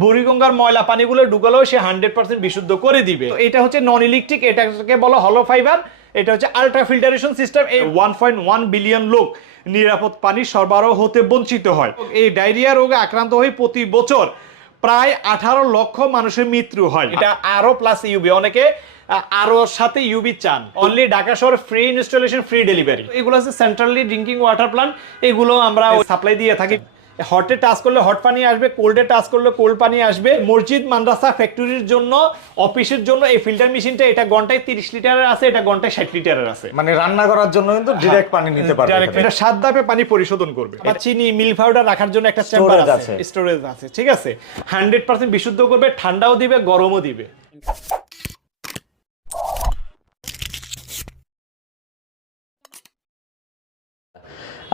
বুড়িগঙ্গার ময়লা পানিগুলো ঢুকালেও সে hundred percent বিশুদ্ধ করে দিবে। এটা হচ্ছে নন ইলেকট্রিক এটাকে বলো হলো ফাইবার এটা হচ্ছে আল্ট্রা ফিল্টারেশন সিস্টেম এই ওয়ান পয়েন্ট ওয়ান বিলিয়ন লোক নিরাপদ পানি সরবরাহ হতে বঞ্চিত হয়। এই ডায়রিয়া রোগে আক্রান্ত হয়ে প্রতি বছর প্রায় আঠারো লক্ষ মানুষের মৃত্যু হয়। এটা আরও প্লাস ইউবি অনেকে আহ, আরও সাথে ইউবি চান। অনলি ঢাকা শহর ফ্রি ইনস্টলেশন ফ্রি ডেলিভারি এগুলো হচ্ছে সেন্ট্রালি ড্রিঙ্কিং ওয়াটার প্ল্যান্ট এগুলো আমরা সাপ্লাই দিয়ে থাকি। হটে টাচ করলে হট পানি আসবে কোল্ডে টাচ করলে কোল্ড পানি আসবে। মসজিদ মাদ্রাসা ফ্যাক্টরির জন্য অফিসের জন্য এই ফিল্টার মেশিনটা এটা ঘন্টায় তিরিশ লিটারের আছে এটা ঘন্টায় ষাট লিটারের আছে। মানে রান্না করার জন্য কিন্তু ডিরেক্ট পানি নিতে পারবে এটা সাত ধাপে পানি পরিশোধন করবে। চিনি মিল্ক পাউডার রাখার জন্য একটা চেম্বার আছে। আছে। স্টোরেজ আছে ঠিক আছে? হান্ড্রেড পার্সেন্ট বিশুদ্ধ করবে ঠান্ডাও দিবে গরমও দিবে।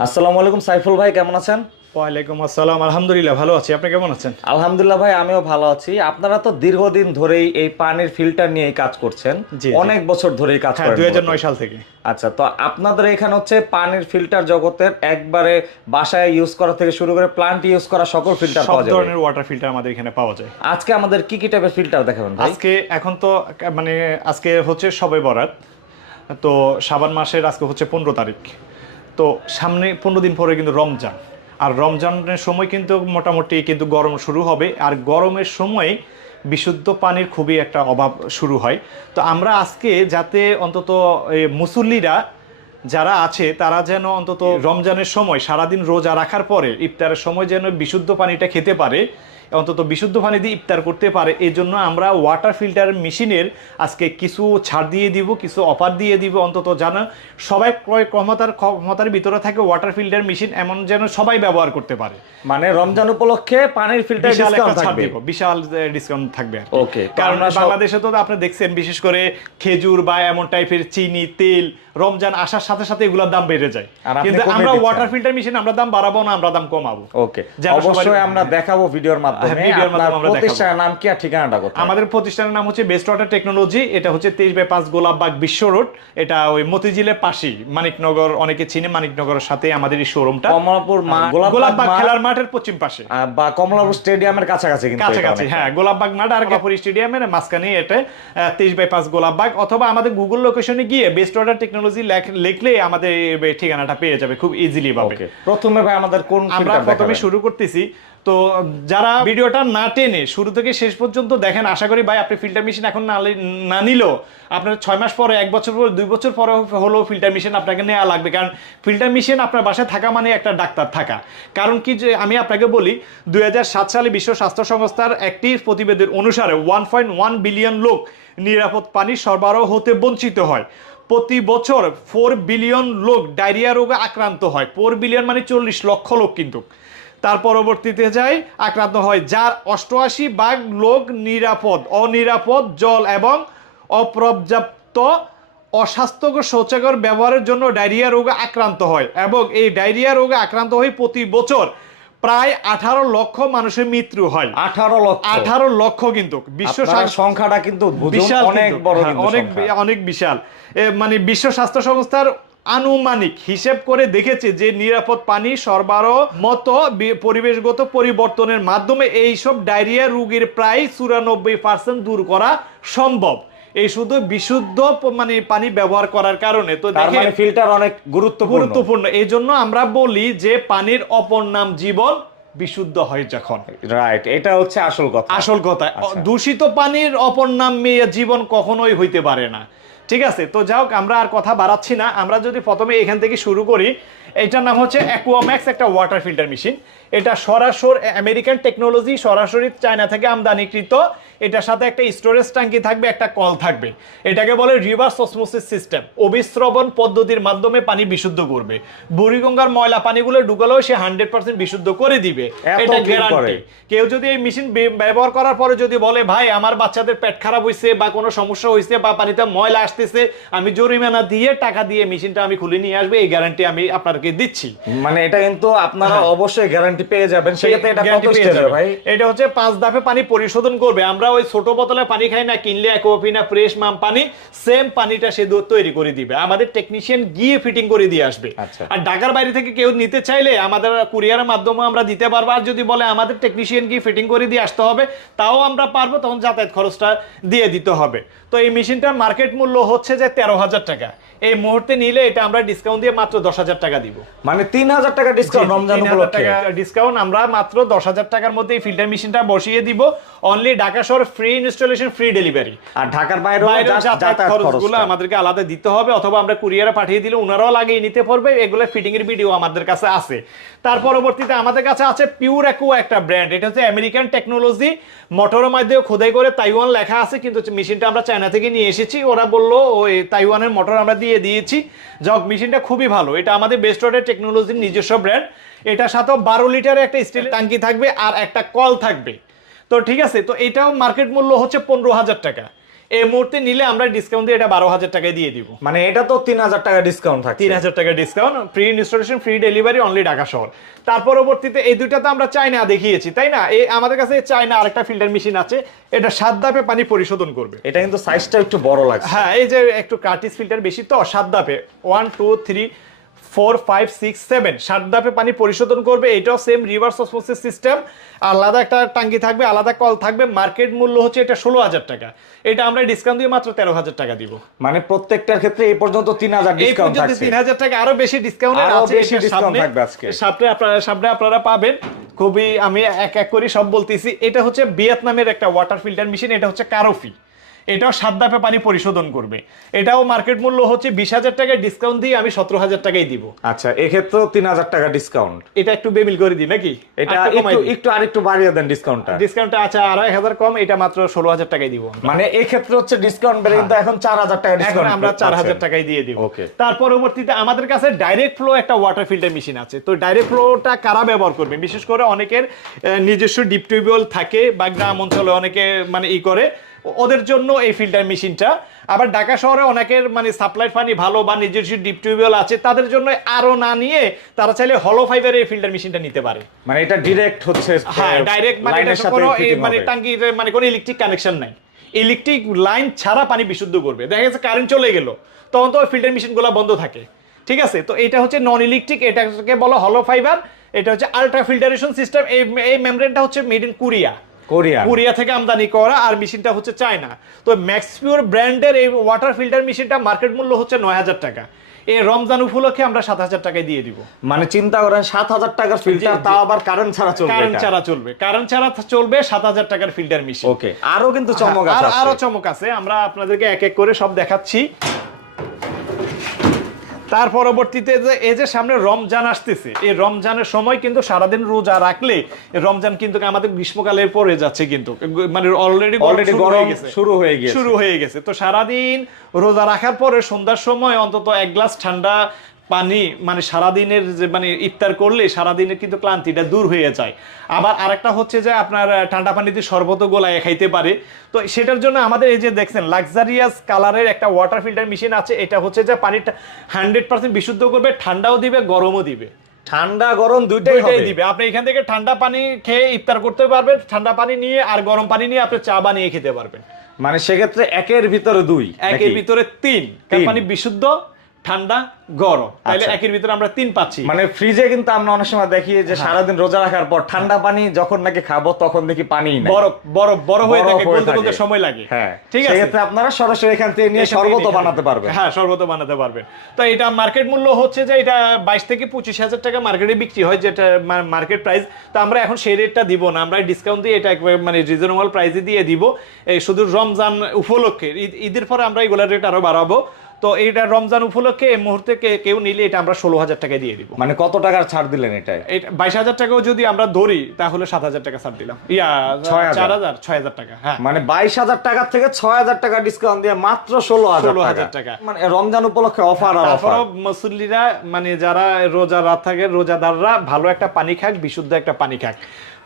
আসসালামু আলাইকুম সাইফুল ভাই কেমন আছেন? ওয়ালাইকুম আসসালাম আলহামদুলিল্লাহ ভালো আছি। আপনি কেমন আছেন? আলহামদুলিল্লাহ ভাই আমিও ভালো আছি। আপনারা তো দীর্ঘদিন ধরেই এই পানির ফিল্টার নিয়ে কাজ করছেন। অনেক বছর ধরেই কাজ হ্যাঁ করেন দুই হাজার মূলত। নয় সাল থেকে। আচ্ছা তো আপনাদের এখানে হচ্ছে পানির ফিল্টার জগতের একবারে বাসায় ইউজ করা থেকে শুরু করে প্লান্ট ইউজ করা সকল ফিল্টার পাওয়া যাবে। ধরনের ওয়াটার ফিল্টার আমাদের এখানে পাওয়া যায়। আজকে আমাদের কি কি টাইপের ফিল্টার দেখাবেন ভাই? আজকে এখন তো মানে আজকে হচ্ছে সবে বরাত। তো সাবান মাসের আজকে হচ্ছে পনেরো তারিখ। তো সামনে পনেরো দিন পরে কিন্তু রমজান। আর রমজানের সময় কিন্তু মোটামুটি কিন্তু গরম শুরু হবে। আর গরমের সময় বিশুদ্ধ পানির খুবই একটা অভাব শুরু হয়। তো আমরা আজকে যাতে অন্তত এই মুসল্লিরা যারা আছে, তারা যেন অন্তত রমজানের সময় সারাদিন রোজা রাখার পরে ইফতারের সময় যেন বিশুদ্ধ পানিটা খেতে পারে অন্তত বিশুদ্ধ পানি দিয়ে ইফতার করতে পারে। এই জন্য আমরা ওয়াটার ফিল্টার মেশিনের আজকে কিছু ছাড় দিয়ে দিব কিছু অফার দিয়ে দিব অন্তত যেন সবাই ক্রয় ক্ষমতার ক্ষমতার ভিতরে থাকে ওয়াটার ফিল্টার মেশিন এমন যেন সবাই ব্যবহার করতে পারে। মানে রমজান উপলক্ষে পানির ফিল্টার বিশাল ডিসকাউন্ট থাকবে। বিশাল ডিসকাউন্ট থাকবে আর কি। কারণ বাংলাদেশে তো আপনি দেখছেন বিশেষ করে খেজুর বা এমন টাইপের চিনি তেল রমজান আসার সাথে সাথে এগুলোর দাম বেড়ে যায়। কিন্তু আমরা ওয়াটার ফিল্টার মেশিন আমরা দাম বাড়াবো না আমরা দাম কমাবো। ওকে অবশ্যই আমরা দেখাবো ভিডিওর মাধ্যমে। হ্যাঁ, মাধ্যমে আমরা প্রতিষ্ঠানের নাম কি আর ঠিকানাটা কোথায়? আমাদের প্রতিষ্ঠানের নাম হচ্ছে বেস্ট ওয়াটার টেকনোলজি এটা হচ্ছে তেইশ বাই পাঁচ গোলাপবাগ বিশ্ব রোড। এটা ওই মতিঝিলের পাশেই মানিকনগর অনেকে চিনে মানিকনগরের সাথে আমাদের এই শোরুমটা কমলাপুর গোলাপবাগ গোলাপবাগ খেলার মাঠের পশ্চিম পাশে। বা কমলাপুর স্টেডিয়ামের কাছাকাছি কিন্তু কাছাকাছি হ্যাঁ গোলাপবাগ মাঠ আর কাপুর স্টেডিয়ামের মাঝখানে এটা তেইশ বাই পাঁচ গোলাপবাগ অথবা আমাদের গুগল লোকেশনে গিয়ে বেস্ট ওয়াটার টেকনোলজি লিখলে আমাদের ঠিকানাটা পেয়ে যাবে খুব ইজিলি পাবে প্রথমে ভাই আমাদের কোন আমরা প্রথমে শুরু করতেছি। তো যারা ভিডিওটা না টেনে শুরু থেকে শেষ পর্যন্ত দেখেন, আশা করি ভাই আপনি ফিল্টার মেশিন এখন না নিলেও আপনার ছয় মাস পরে, এক বছর পরে, দুই বছর পরে হলেও ফিল্টার মেশিন আপনাকে নেওয়া লাগবে। কারণ ফিল্টার মেশিন আপনার বাসায় থাকা মানে একটা ডাক্তার থাকা। কারণ কি যে আমি আপনাকে বলি, দুই হাজার সাত সালে বিশ্ব স্বাস্থ্য সংস্থার একটি প্রতিবেদন অনুসারে ওয়ান পয়েন্ট ওয়ান বিলিয়ন লোক নিরাপদ পানি সরবরাহ হতে বঞ্চিত হয়। প্রতি বছর ফোর বিলিয়ন লোক ডায়রিয়া রোগে আক্রান্ত হয়। ফোর বিলিয়ন মানে চল্লিশ লক্ষ লোক কিন্তু। তার পরবর্তীতে যায় আক্রান্ত হয় যার অষ্টআশি ভাগ লোক নিরাপদ অনিরাপদ জল এবং অপর্যাপ্ত অস্বাস্থ্যকর শৌচাগার ব্যবহারের জন্য ডায়রিয়া রোগে আক্রান্ত হয় এবং এই ডায়রিয়া রোগে আক্রান্ত হয়ে প্রতি বছর প্রায় আঠারো লক্ষ মানুষের মৃত্যু হয়। আঠারো লক্ষ। আঠারো লক্ষ কিন্তু। বিশ্ব স্বাস্থ্য সংখ্যাটা কিন্তু বিশাল অনেক বড় হ্যাঁ, অনেক অনেক বিশাল। মানে বিশ্ব স্বাস্থ্য সংস্থার আনুমানিক হিসেব করে দেখেছে যে নিরাপদ পানি সরবরাহ মতো পরিবেশগত পরিবর্তনের মাধ্যমে এইসব ডায়রিয়া রোগীর প্রায় চুরানব্বই পার্সেন্ট দূর করা সম্ভব। এই শুধু বিশুদ্ধ মানে পানি ব্যবহার করার কারণে। তো তার মানে ফিল্টার অনেক গুরুত্বপূর্ণ। গুরুত্বপূর্ণ। এই জন্য আমরা বলি যে পানির অপর নাম জীবন বিশুদ্ধ হয় যখন। রাইট এটা হচ্ছে আসল কথা। আসল কথা। আচ্ছা। দূষিত পানির অপর নাম মেয়ে জীবন কখনোই হইতে পারে না। ঠিক আছে, তো যাই হোক, আমরা আর কথা বাড়াচ্ছি না। আমরা যদি প্রথমে এখান থেকে শুরু করি এটার নাম হচ্ছে অ্যাকুয়াম্যাক্স একটা ওয়াটার ফিল্টার মেশিন এটা সরাসরি আমেরিকান টেকনোলজি সরাসরি চায়না থেকে আমদানিকৃত। এটার সাথে একটা স্টোরেজ ট্যাঙ্কি থাকবে একটা কল থাকবে। এটাকে বলে রিভার্স অসমোসিস সিস্টেম অবিশ্রবণ পদ্ধতির মাধ্যমে পানি বিশুদ্ধ করবে। বুড়িগঙ্গার ময়লা পানিগুলো ঢুকালেও সে হান্ড্রেড পার্সেন্ট বিশুদ্ধ করে দিবে। এটা গ্যারান্টি কেউ যদি এই মেশিন ব্যবহার করার পরে যদি বলে ভাই আমার বাচ্চাদের পেট খারাপ হয়েছে বা কোনো সমস্যা হয়েছে বা পানিতে ময়লা আসতেছে আমি জরিমানা দিয়ে টাকা দিয়ে মেশিনটা আমি খুলে নিয়ে আসবে এই গ্যারান্টি আমি আপনাদেরকে দিচ্ছি। মানে এটা কিন্তু আপনারা অবশ্যই গ্যারান্টি পেয়ে যাবেন সেক্ষেত্রে এটা কত যাবে। ভাই? এটা হচ্ছে পাঁচ ধাপে পানি পরিশোধন করবে। আমরা ওই ছোট বোতলে পানি খাই না কিনলে একোপিনা ফ্রেশ মাম পানি সেম পানিটা সে দু- তৈরি করে দিবে। আমাদের টেকনিশিয়ান গিয়ে ফিটিং করে দিয়ে আসবে। আচ্ছা। আর ঢাকার বাইরে থেকে কেউ নিতে চাইলে আমাদের কুরিয়ারের মাধ্যমে আমরা দিতে পারব। আর যদি বলে আমাদের টেকনিশিয়ান গিয়ে ফিটিং করে দিয়ে আসতে হবে তাও আমরা পারব তখন যাতায়াত খরচটা দিয়ে দিতে হবে। তো এই মেশিনটার মার্কেট মূল্য হচ্ছে যে তেরো হাজার টাকা। এই মুহূর্তে নিলে এটা আমরা ডিসকাউন্ট দিয়ে মাত্র দশ হাজার টাকা দিব। মানে তিন হাজার টাকা ডিসকাউন্ট রমজান উপলক্ষে? ডিসকাউন্ট আমরা মাত্র দশ হাজার টাকার মধ্যে এই ফিল্টার মেশিনটা বসিয়ে দিব। অনলি ঢাকা শহর ফ্রি ইনস্টলেশন ফ্রি ডেলিভারি আর ঢাকার যাতায়াত খরচগুলো আমাদেরকে আলাদা দিতে হবে অথবা আমরা কুরিয়ারে পাঠিয়ে দিলে ওনারাও লাগিয়ে নিতে পারবে। এগুলো ফিটিং এর ভিডিও আমাদের কাছে আছে। তার পরবর্তীতে আমাদের কাছে আছে পিউর অ্যাকো একটা ব্র্যান্ড এটা হচ্ছে আমেরিকান টেকনোলজি মোটরের মাধ্যমে খোদাই করে তাইওয়ান লেখা আছে কিন্তু মেশিনটা আমরা চায়না থেকে নিয়ে এসেছি। ওরা বলল ওই তাইওয়ানের মোটর আমরা দিয়ে দিয়েছি। জগ মেশিনটা খুবই ভালো। এটা আমাদের বেস্ট অর্ডার টেকনোলজির নিজস্ব ব্র্যান্ড এটার সাথেও বারো লিটারের একটা স্টিল ট্যাঙ্কি থাকবে আর একটা কল থাকবে। তো ঠিক আছে, তো এটাও মার্কেট মূল্য হচ্ছে পনেরো হাজার টাকা। এই মুহূর্তে নিলে আমরা ডিসকাউন্ট দিয়ে এটা বারো হাজার টাকায় দিয়ে দিব। মানে এটা তো তিন হাজার টাকা ডিসকাউন্ট থাকে তিন হাজার টাকা discount free installation free delivery only Dhaka শহর। তার পরবর্তীতে এই দুইটা তো আমরা চাইনা দেখিয়েছি তাই না? এই আমাদের কাছে চাইনা আরেকটা ফিল্টার মেশিন আছে এটা সাত ধাপে পানি পরিশোধন করবে। এটা কিন্তু সাইজটা একটু বড় লাগছে। হ্যাঁ এই যে একটু কার্টিস ফিল্টার বেশি তো সাত ধাপে। One two three four five six seven সাত ধাপে পানি পরিশোধন করবে এটাও সেম রিভার্স অসমোসিস সিস্টেম আলাদা একটা টাঙ্কি থাকবে আলাদা কল থাকবে মার্কেট মূল্য হচ্ছে এটা ষোলো হাজার টাকা। এটা আমরা ডিসকাউন্ট দিয়ে মাত্র তেরো হাজার টাকা দিব। মানে প্রত্যেকটার ক্ষেত্রে এই পর্যন্ত তিন হাজার ডিসকাউন্ট তিন হাজার টাকা আরও বেশি ডিসকাউন্ট। সামনে। আপনারা সামনে আপনারা পাবেন। খুবই আমি এক এক করে সব বলতেছি। এটা হচ্ছে ভিয়েতনামের একটা ওয়াটার ফিল্টার মেশিন এটা হচ্ছে কারোফি। এটাও সাত ধাপে পানি পরিশোধন করবে। এটাও মার্কেট মূল্য হচ্ছে বিশ হাজার টাকায় ডিসকাউন্ট দিয়ে আমি সতেরো হাজার টাকাই দিব। আচ্ছা এক্ষেত্রেও তিন হাজার টাকা ডিসকাউন্ট এটা একটু বেমিল করে দিই নাকি? এটা একটু একটু আরেকটু বাড়িয়ে দেন ডিসকাউন্টটা ডিসকাউন্ট আছে আরও এক হাজার কম এটা মাত্র ষোলো হাজার টাকাই দিব মানে এই ক্ষেত্রে হচ্ছে ডিসকাউন্ট বেড়ে কিন্তু এখন চার হাজার টাকা ডিসকাউন্ট আমরা চার হাজার টাকায় দিয়ে দিব. তার পরবর্তীতে আমাদের কাছে ডাইরেক্ট ফ্লো একটা ওয়াটার ফিল্টার মেশিন আছে। তো ডাইরেক্ট ফ্লোটা কারা ব্যবহার করবে? বিশেষ করে অনেকের নিজস্ব ডিপ টিউবওয়েল থাকে বা গ্রাম অঞ্চলে অনেকে মানে ই করে। ওদের জন্য এই ফিল্টার মেশিনটা আবার ঢাকা শহরে অনেকের মানে সাপ্লাই পানি ভালো বা নিজস্ব ডিপ টিউবওয়েল আছে তাদের জন্য আরও না নিয়ে তারা চাইলে হলো ফাইবারের এই ফিল্টার মেশিনটা নিতে পারে। মানে এটা ডিরেক্ট হচ্ছে হ্যাঁ ডাইরেক্ট মানে এটা কোনো মানে। টাঙ্কির মানে কোনো ইলেকট্রিক কানেকশন নাই। ইলেকট্রিক লাইন ছাড়া পানি বিশুদ্ধ করবে। দেখা গেছে কারেন্ট চলে গেল তখন তো ফিল্টার মেশিনগুলো বন্ধ থাকে। ঠিক আছে? তো এটা হচ্ছে নন ইলেকট্রিক এটাকে বলো হলো ফাইবার এটা হচ্ছে আলট্রা ফিল্টারেশন সিস্টেম এই এই মেমব্রেনটা হচ্ছে made in Korea Korea. Korea থেকে আমদানি করা আর মেশিনটা হচ্ছে চায়না। তো ম্যাক্স পিওর ব্র্যান্ডের এই ওয়াটার ফিল্টার মেশিনটা মার্কেট মূল্য হচ্ছে নয় হাজার টাকা। এই রমজান উপলক্ষে আমরা সাত হাজার টাকায় দিয়ে দিব। মানে চিন্তা করেন সাত হাজার টাকার ফিল্টার। তাও আবার কারেন্ট ছাড়া চলবে কারেন্ট ছাড়া চলবে। কারেন্ট ছাড়া চলবে সাত হাজার টাকার ফিল্টার মেশিন ওকে আরও কিন্তু চমক আর আছে আরও চমক আছে। আমরা আপনাদেরকে এক এক করে সব দেখাচ্ছি। তার পরবর্তীতে যে এই যে সামনে রমজান আসতেছে এই রমজানের সময় কিন্তু সারাদিন রোজা রাখলে রমজান কিন্তু আমাদের গ্রীষ্মকালের পরে যাচ্ছে কিন্তু। মানে অলরেডি অলরেডি গরম শুরু হয়ে গেছে। শুরু হয়ে গেছে। তো সারাদিন রোজা রাখার পরে সন্ধ্যার সময় অন্তত এক গ্লাস ঠান্ডা পানি মানে সারাদিনের যে মানে ইফতার করলে সারাদিনের কিন্তু ক্লান্তিটা দূর হয়ে যায়। আবার আরেকটা হচ্ছে যে আপনার ঠান্ডা পানিতে শরবত গোলায় খাইতে পারে। তো সেটার জন্য আমাদের এই যে দেখছেন লাক্সারিয়াস কালারের একটা ওয়াটার ফিল্টার মেশিন আছে। এটা হচ্ছে যে পানিটা হান্ড্রেড পার্সেন্ট বিশুদ্ধ করবে ঠান্ডাও দিবে গরমও দিবে। ঠান্ডা গরম দুইটাই দিবে। আপনি এখান থেকে ঠান্ডা পানি খেয়ে ইফতার করতে পারবেন ঠান্ডা পানি নিয়ে আর গরম পানি নিয়ে আপনি চা বানিয়ে খেতে পারবেন। মানে সেক্ষেত্রে একের ভিতরে দুই একের ভিতরে তিন। পানি মানে বিশুদ্ধ ঠান্ডা গরম। তাহলে আচ্ছা। একের ভিতরে আমরা তিন পাচ্ছি। মানে ফ্রিজে কিন্তু আমরা অনেক সময় দেখি যে হ্যাঁ। সারাদিন রোজা রাখার পর ঠান্ডা পানি যখন নাকি খাব তখন দেখি পানি নাই। বরফ বরফ হয়ে থাকে হয়ে সময় লাগে। হ্যাঁ। ঠিক আছে? সেক্ষেত্রে আপনারা সরাসরি এখান থেকে নিয়ে বানাতে পারবেন। হ্যাঁ শরবত বানাতে পারবেন। তো এটা মার্কেট মূল্য হচ্ছে যে এটা বাইশ থেকে পঁচিশ হাজার টাকা মার্কেটে বিক্রি হয় যেটা মার্কেট প্রাইস তো আমরা এখন সেই রেটটা দিব না। আমরা ডিসকাউন্ট দিয়ে এটা মানে রিজনেবল প্রাইসে দিয়ে দিব। এই শুধু রমজান উপলক্ষে। ঈদ ঈদের পরে আমরা এগুলোর রেট আরও বাড়াবো। তো এটা রমজান উপলক্ষে এই মুহূর্তে কেউ নিলে এটা আমরা ষোলো হাজার টাকায় দিয়ে দিব। মানে কত টাকার ছাড় দিলেন এটা? বাইশ হাজার টাকাও যদি আমরা ধরি তাহলে সাত হাজার টাকা ছাড় দিলাম। ইয়া চার হাজার ছয় হাজার টাকা হ্যাঁ। মানে বাইশ হাজার টাকা থেকে ছয় হাজার টাকা ডিসকাউন্ট দিয়ে মাত্র ষোলো হাজার 16,000 টাকা। টাকা। মানে রমজান উপলক্ষে অফার আর অফার মুসল্লিরা মানে যারা রোজা রাত থাকে রোজাদাররা ভালো একটা পানি খাক বিশুদ্ধ একটা পানি খাক।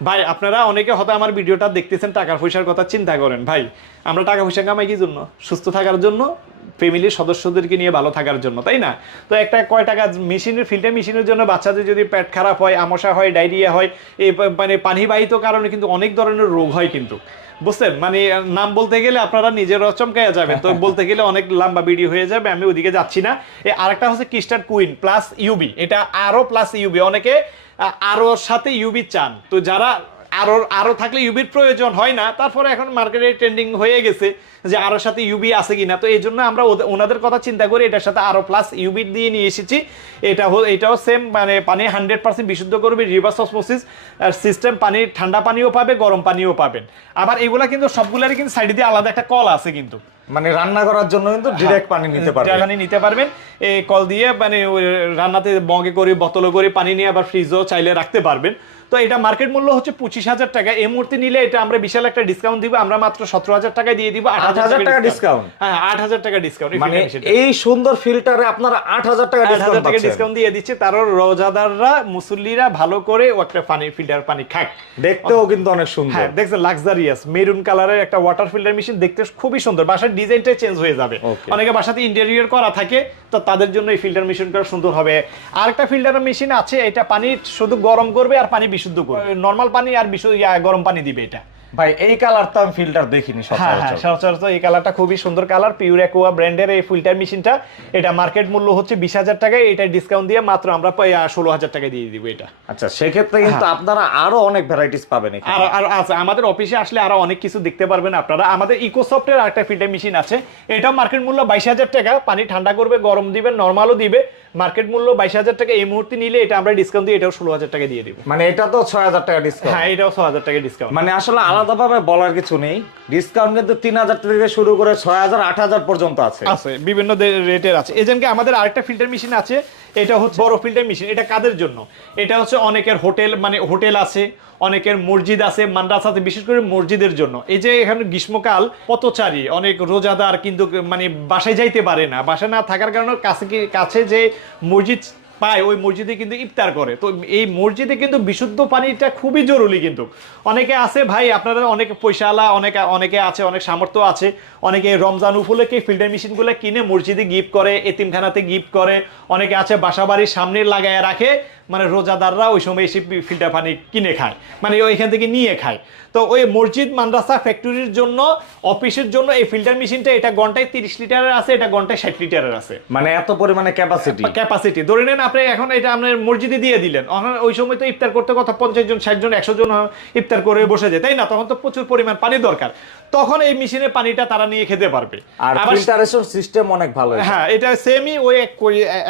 ভাই আপনারা অনেকে হয়তো আমার ভিডিওটা দেখতেছেন টাকা পয়সার কথা চিন্তা করেন। ভাই আমরা টাকা পয়সা কামাই কি জন্য? সুস্থ থাকার জন্য ফ্যামিলির সদস্যদেরকে নিয়ে ভালো থাকার জন্য, তাই না? তো একটা কয় টাকা মেশিনের, ফিল্টার মেশিনের জন্য বাচ্চাদের যদি পেট খারাপ হয় আমশা হয়, ডায়রিয়া হয় এই মানে পানিবাহিত কারণে কিন্তু অনেক ধরনের রোগ হয় কিন্তু। বুঝছেন? মানে নাম বলতে গেলে আপনারা নিজেরা চমকাইয়া যাবেন। তো বলতে গেলে অনেক লম্বা ভিডিও হয়ে যাবে, আমি ওদিকে যাচ্ছি না। আরেকটা হচ্ছে ক্রিস্টার কুইন প্লাস ইউবি। এটা আরও প্লাস ইউবি। অনেকে আরও সাথে ইউবি চান। তো যারা আরও আরও থাকলে ইউবির প্রয়োজন হয় না। তারপরে এখন মার্কেটে ট্রেন্ডিং হয়ে গেছে যে আরোর সাথে ইউবি আছে কিনা। তো এই জন্য আমরা ওনাদের কথা চিন্তা করে এটার সাথে আরও প্লাস ইউবি দিয়ে নিয়ে এসেছি। এটা হল এটাও সেম মানে পানি হান্ড্রেড পার্সেন্ট বিশুদ্ধ করবে রিভার্স অসমোসিস সিস্টেম পানি ঠান্ডা পানিও পাবে গরম পানিও পাবেন। আবার এগুলা কিন্তু সবগুলারই কিন্তু সাইডে দিয়ে আলাদা একটা কল আছে কিন্তু। মানে রান্না করার জন্য কিন্তু ডিরেক্ট পানি নিতে পারবে। পানি নিতে পারবেন। এই কল দিয়ে মানে রান্নাতে মগে করে বোতলে করে পানি নিয়ে আবার ফ্রিজও চাইলে রাখতে পারবেন। তো এটা মার্কেট মূল্য হচ্ছে পঁচিশ হাজার টাকা। এই মুহূর্তে নিলে এটা আমরা বিশাল একটা ডিসকাউন্ট দিব আমরা মাত্র সতেরো হাজার টাকায় দিয়ে দিব আট 8,000 টাকা discount? হ্যাঁ আট হাজার টাকা ডিসকাউন্ট মানে এই সুন্দর ফিল্টারে আপনারা আট হাজার টাকা আট হাজার টাকা ডিসকাউন্ট দিয়ে দিচ্ছে তারও রোজাদাররা মুসল্লিরা ভালো করে ও একটা পানি ফিল্টার পানি খাক। দেখতেও কিন্তু অনেক সুন্দর। হ্যাঁ দেখছেন লাক্সারিয়াস মেরুন কালারের একটা ওয়াটার ফিল্টার মেশিন দেখতে খুবই সুন্দর। বাসার ডিজাইনটাই চেঞ্জ হয়ে যাবে। অনেকে বাসাতে ইন্টেরিয়র করা থাকে তো তাদের জন্য এই ফিল্টার মেশিনটা সুন্দর হবে। আর একটা ফিল্টার মেশিন আছে এটা পানি শুধু গরম করবে আর পানি বিশুদ্ধ করবে নর্মাল পানি আর বিশুদ্ধ গরম পানি দিবে এটা। ভাই এই কালার তো আমি ফিল্টার দেখিনি হ্যাঁ হ্যাঁ সচরাচর। এই কালারটা খুবই সুন্দর কালার পিউর অ্যাকোয়া ব্র্যান্ডের এই ফিল্টার মেশিনটা এটা মার্কেট মূল্য হচ্ছে বিশ হাজার টাকায় এটা ডিসকাউন্ট দিয়ে মাত্র আমরা ষোলো হাজার টাকায় দিয়ে দিব এটা। আচ্ছা সেক্ষেত্রে কিন্তু আপনারা আরও অনেক ভ্যারাইটিস পাবেন এখানে। আর আছে আমাদের অফিসে আসলে আরও অনেক কিছু দেখতে পারবেন আপনারা। আমাদের ইকোসফটের আরেকটা ফিল্টার মেশিন আছে। এটাও মার্কেট মূল্য বাইশ হাজার টাকা পানি ঠান্ডা করবে গরম দিবে নর্মালও দিবে। মার্কেট মূল্য বাইশ হাজার টাকা এই মুহূর্তে নিলে এটা আমরা ডিসকাউন্ট দিয়ে এটাও ষোলো হাজার টাকা দিয়ে দিব। মানে এটা তো ছয় হাজার টাকা ডিসকাউন্ট হ্যাঁ এটাও ছ হাজার টাকা ডিসকাউন্ট মানে আসলে আলাদাভাবে বলার কিছু নেই। ডিসকাউন্ট কিন্তু তিন হাজার থেকে শুরু করে ছয় হাজার আট হাজার পর্যন্ত আছে। আছে বিভিন্ন রেটের আছে। এজেন্টকে আমাদের আরেকটা ফিল্টার মেশিন আছে এটা হচ্ছে বড় ফিল্টার মেশিন এটা কাদের জন্য? এটা হচ্ছে অনেকের হোটেল মানে হোটেল আছে অনেকের মসজিদ আছে মান্ডাস আছে বিশেষ করে মসজিদের জন্য। এই যে এখানে গ্রীষ্মকাল পথচারী অনেক রোজাদার কিন্তু মানে বাসায় যাইতে পারে না। বাসায় না থাকার কারণে কাছে কি- কাছে যে মসজিদ পায় ওই মসজিদে কিন্তু ইফতার করে। তো এই মসজিদে কিন্তু বিশুদ্ধ পানিটা খুবই জরুরি কিন্তু। অনেকে আছে ভাই আপনারা অনেক পয়সাওয়ালা অনেকে অনেকে আছে অনেক সামর্থ্য আছে। অনেকে রমজান উপলক্ষে ফিল্টার মেশিনগুলো কিনে মসজিদে গিফট করে এতিমখানাতে গিফট করে। অনেকে আছে বাসা বাড়ির সামনে লাগায় রাখে মানে রোজাদাররা ওই সময় এসে ফিল্টার পানি কিনে খায় মানে ওইখান থেকে নিয়ে খায়। তো ওই মসজিদ মাদ্রাসা ফ্যাক্টরির জন্য অফিসের জন্য এই ফিল্টার মেশিনটা এটা ঘন্টায় তিরিশ লিটারের আছে এটা ঘন্টায় ষাট লিটারের আছে। মানে এত পরিমাণে ক্যাপাসিটি ক্যাপাসিটি ধরে নেন আপনি এখন এটা আপনার মসজিদে দিয়ে দিলেন। ওই সময় তো ইফতার করতে কথা পঞ্চাশ জন, ষাট জন, একশো জন ইফতার করে বসে যায়, তাই না? তখন তো প্রচুর পরিমাণ পানি দরকার। তখন এই মেশিনে পানিটা তারা নিয়ে খেতে পারবে। আর ফিল্টারেশন সিস্টেম অনেক ভালো হ্যাঁ এটা সেমই ওই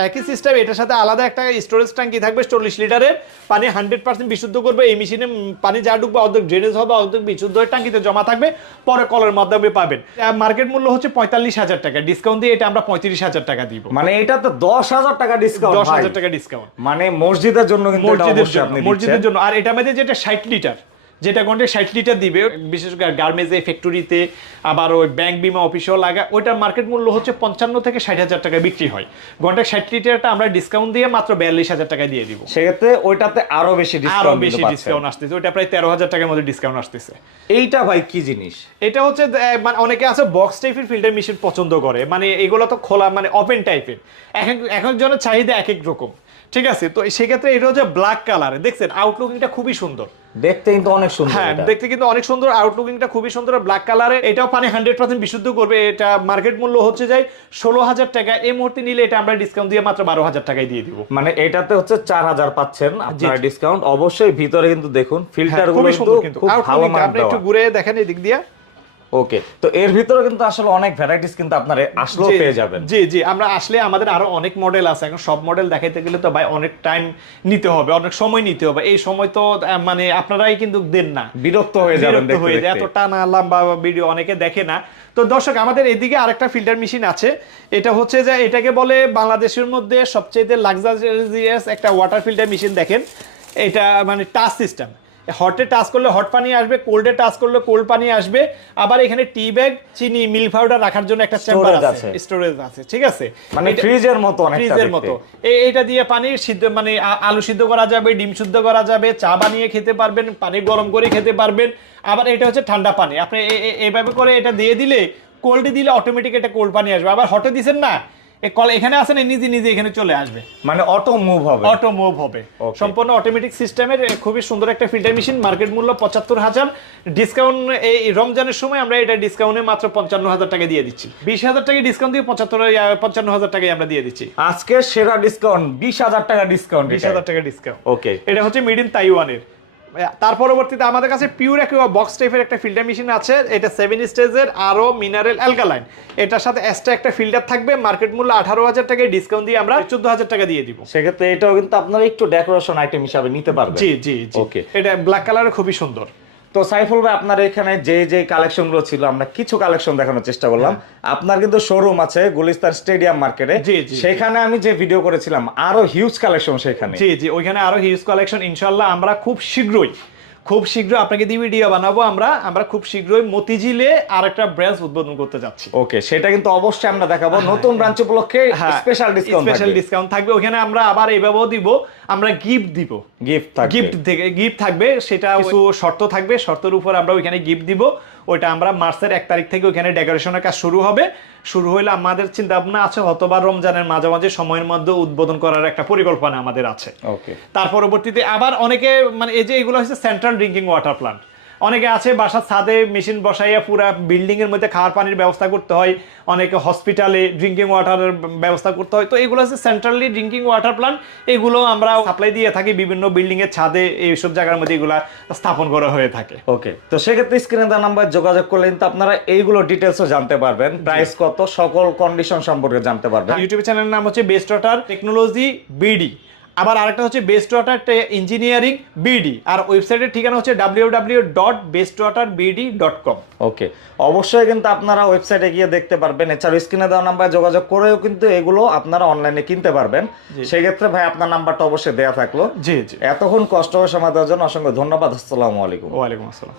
একই সিস্টেম এটার সাথে আলাদা একটা স্টোরেজ ট্যাঙ্কি থাকবে চল্লিশ লিটারের। পানি হান্ড্রেড পার্সেন্ট বিশুদ্ধ করবে এই মেশিনে পানি যা ঢুকবে অর্ধেক ড্রেনেজ হবে অর্ধেক বিশুদ্ধ ট্যাঙ্কিতে জমা থাকবে। পরে কলের মাধ্যমে পাবেন। মার্কেট মূল্য হচ্ছে পঁয়তাল্লিশ হাজার টাকা। ডিসকাউন্ট দিয়ে এটা আমরা পঁয়ত্রিশ হাজার টাকা দিব। মানে এটা তো দশ হাজার টাকা ডিসকাউন্ট দশ হাজার টাকা ডিসকাউন্ট মানে মসজিদের জন্য মসজিদের জন্য মসজিদের জন্য। আর এটা মধ্যে যেটা ষাট লিটার যেটা ঘন্টায় ষাট লিটার দিবে বিশেষ করে গার্মেন্টসে ফ্যাক্টরিতে আবার ওই ব্যাংক বিমা অফিসেও লাগা ওইটার মার্কেট মূল্য হচ্ছে পঞ্চান্ন থেকে ষাট হাজার টাকা বিক্রি হয়। ঘন্টায় ষাট লিটারটা আমরা ডিসকাউন্ট দিয়ে মাত্র বিয়াল্লিশ হাজার টাকা দিয়ে দিব। সেক্ষেত্রে ওইটাতে আরও বেশি আরও বেশি ডিসকাউন্ট আসতেছে। ওইটা প্রায় তেরো হাজার টাকার মধ্যে ডিসকাউন্ট আসতেছে। এইটা ভাই কি জিনিস? এটা হচ্ছে মানে অনেকে আছে বক্স টাইপের ফিল্টার মেশিন পছন্দ করে। মানে এগুলো তো খোলা মানে ওপেন টাইপের এক- এক একজনের চাহিদা এক এক রকম। ঠিক আছে? তো সেক্ষেত্রে এটা হচ্ছে ব্ল্যাক কালার দেখছেন আউটলুকিংটা খুবই সুন্দর। দেখতে কিন্তু অনেক সুন্দর হ্যাঁ এটা। দেখতে কিন্তু অনেক সুন্দর আউটলুকিংটা খুবই সুন্দর ব্ল্যাক কালারে এটাও পানি হান্ড্রেড পার্সেন্ট বিশুদ্ধ করবে এটা মার্কেট মূল্য হচ্ছে যাই ষোলো হাজার টাকা। এই মুহূর্তে নিলে এটা আমরা ডিসকাউন্ট দিয়ে মাত্র বারো হাজার টাকায় দিয়ে দিব। মানে এটাতে হচ্ছে চার হাজার পাচ্ছেন আপনারা ডিসকাউন্ট অবশ্যই ভিতরে কিন্তু দেখুন ফিল্টার হ্যাঁ, গুলো খুবই সুন্দর কিন্তু। খুব ভালো আপনি একটু ঘুরে দেখেন এই দিক দিয়ে। ওকে তো এর ভিতরে কিন্তু আসলে অনেক ভ্যারাইটিস কিন্তু আপনারা আসলেও পেয়ে যাবেন। জি জি আমরা আসলে আমাদের আরও অনেক মডেল আছে। এখন সব মডেল দেখাইতে গেলে তো ভাই অনেক টাইম নিতে হবে অনেক সময় নিতে হবে। এই সময় তো মানে আপনারাই কিন্তু দেন না। বিরক্ত হয়ে যাবেন হয়ে যায় এত টানা লম্বা ভিডিও অনেকে দেখে না। তো দর্শক আমাদের এদিকে আরেকটা ফিল্টার মেশিন আছে। এটা হচ্ছে যে এটাকে বলে বাংলাদেশের মধ্যে সবচেয়ে লাক্সারিয়াস একটা ওয়াটার ফিল্টার মেশিন দেখেন। এটা মানে টাচ সিস্টেম হটে টাচ করলে হট পানি আসবে কোল্ডে টাচ করলে কোল্ড পানি আসবে। আবার এখানে টি ব্যাগ চিনি মিল্ক পাউডার রাখার জন্য একটা চেম্বার আছে। স্টোরেজ আছে ঠিক আছে? মানে ফ্রিজের মতো অনেকটা ফ্রিজের মতো। এই এটা দিয়ে পানি সিদ্ধ মানে আলু সিদ্ধ করা যাবে ডিম সিদ্ধ করা যাবে চা বানিয়ে খেতে পারবেন পানি গরম করে খেতে পারবেন। আবার এটা হচ্ছে ঠান্ডা পানি। আপনি এভাবে করে এটা দিয়ে দিলে কোল্ডে দিলে অটোমেটিক এটা কোল্ড পানি আসবে। আবার হটে দিছেন না? কল এখানে আসেন নিজে নিজে এখানে চলে আসবে। মানে অটো মুভ হবে। অটো মুভ হবে। সম্পূর্ণ অটোমেটিক সিস্টেমের খুবই সুন্দর একটা ফিল্টার মেশিন মার্কেট মূল্য পঁচাত্তর হাজার। ডিসকাউন্ট এই রমজানের সময় আমরা এটা ডিসকাউন্টে মাত্র পঞ্চান্ন হাজার টাকা দিয়ে দিচ্ছি। বিশ হাজার টাকা ডিসকাউন্ট দিয়ে পঁচাত্তর পঞ্চান্ন হাজার টাকায় আমরা দিয়ে দিচ্ছি। আজকে সেরা ডিসকাউন্ট বিশ হাজার টাকা ডিসকাউন্ট বিশ হাজার টাকা ডিসকাউন্ট ওকে এটা হচ্ছে মেড ইন তাইওয়ানের তার পরবর্তীতে আমাদের কাছে পিওর একটা বক্স টাইপের একটা ফিল্টার মেশিন আছে। এটা সেভেন স্টেজের আরও মিনারেল অ্যালকালাইন এটার সাথে এক্সট্রা একটা ফিল্টার থাকবে। মার্কেট মূল্য আঠারো হাজার টাকায় ডিসকাউন্ট দিয়ে আমরা চোদ্দ হাজার টাকা দিয়ে দিব। সেক্ষেত্রে এটাও কিন্তু আপনারা একটু ডেকোরেশন আইটেম হিসাবে নিতে পারবেন। জি জি Okay. এটা ব্ল্যাক কালারে খুবই সুন্দর। তো সাইফুল ভাই আপনার এখানে যে যে কালেকশনগুলো ছিল আমরা কিছু কালেকশন দেখানোর চেষ্টা করলাম। আপনার কিন্তু শোরুম আছে গুলিস্তান স্টেডিয়াম মার্কেটে। সেখানে আমি যে ভিডিও করেছিলাম আরও হিউজ কালেকশন সেখানে। জি জি ওইখানে আরও হিউজ কালেকশন ইনশাল্লাহ আমরা খুব শীঘ্রই খুব শীঘ্র আপনাকে দিয়ে ভিডিও বানাবো আমরা আমরা খুব শীঘ্রই মতিঝিলে আর একটা ব্রাঞ্চ উদ্বোধন করতে যাচ্ছি। ওকে সেটা কিন্তু অবশ্যই আমরা দেখাবো। নতুন ব্রাঞ্চ উপলক্ষে স্পেশাল ডিসকাউন্ট স্পেশাল ডিসকাউন্ট থাকবে। ওখানে আমরা আবার এইভাবেও দিব। আমরা গিফট দিব। গিফট থাকবে। গিফট থেকে গিফট থাকবে সেটা কিছু শর্ত থাকবে শর্তের উপর আমরা ওইখানে গিফট দিব। ওইটা আমরা মার্চের এক তারিখ থেকে ওইখানে ডেকোরেশনের কাজ শুরু হবে। শুরু হইলে আমাদের চিন্তা ভাবনা আছে হতবার রমজানের মাঝামাঝি সময়ের মধ্যে উদ্বোধন করার একটা পরিকল্পনা আমাদের আছে। ওকে তার পরবর্তীতে আবার অনেকে মানে এই যে এগুলো হচ্ছে সেন্ট্রাল ড্রিঙ্কিং ওয়াটার প্লান্ট অনেকে আছে বাসার ছাদে মেশিন বসাইয়া পুরা বিল্ডিং এর মধ্যে খাওয়ার পানির ব্যবস্থা করতে হয় অনেকে হসপিটালে ড্রিঙ্কিং ওয়াটারের ব্যবস্থা করতে হয়। তো এগুলো হচ্ছে সেন্ট্রালি ড্রিঙ্কিং ওয়াটার প্লান্ট এগুলো আমরা সাপ্লাই দিয়ে থাকি বিভিন্ন বিল্ডিং এর ছাদে এইসব জায়গার মধ্যে এগুলা স্থাপন করা হয়ে থাকে। ওকে তো সেক্ষেত্রে স্ক্রিনে দেওয়া নাম্বার যোগাযোগ করলে কিন্তু আপনারা এইগুলো ডিটেলসও জানতে পারবেন। প্রাইস কত সকল কন্ডিশন সম্পর্কে জানতে পারবেন। ইউটিউব চ্যানেলের নাম হচ্ছে বেস্ট ওয়াটার টেকনোলজি বিডি আবার আরেকটা হচ্ছে বেস্ট ওয়াটার ইঞ্জিনিয়ারিং বিডি আর ওয়েবসাইটের ঠিকানা হচ্ছে W W dot best water BD dot com okay অবশ্যই কিন্তু আপনারা ওয়েবসাইটে গিয়ে দেখতে পারবেন। এছাড়াও স্ক্রিনে দেওয়া নাম্বার যোগাযোগ করেও কিন্তু এগুলো আপনারা অনলাইনে কিনতে পারবেন। সেক্ষেত্রে ভাই আপনার নাম্বারটা অবশ্যই দেওয়া থাকল। জি জি। এতক্ষণ কষ্ট সময় দেওয়ার জন্য অসংখ্য ধন্যবাদ। আসসালামু আলাইকুম। ওয়ালাইকুম আসসালাম।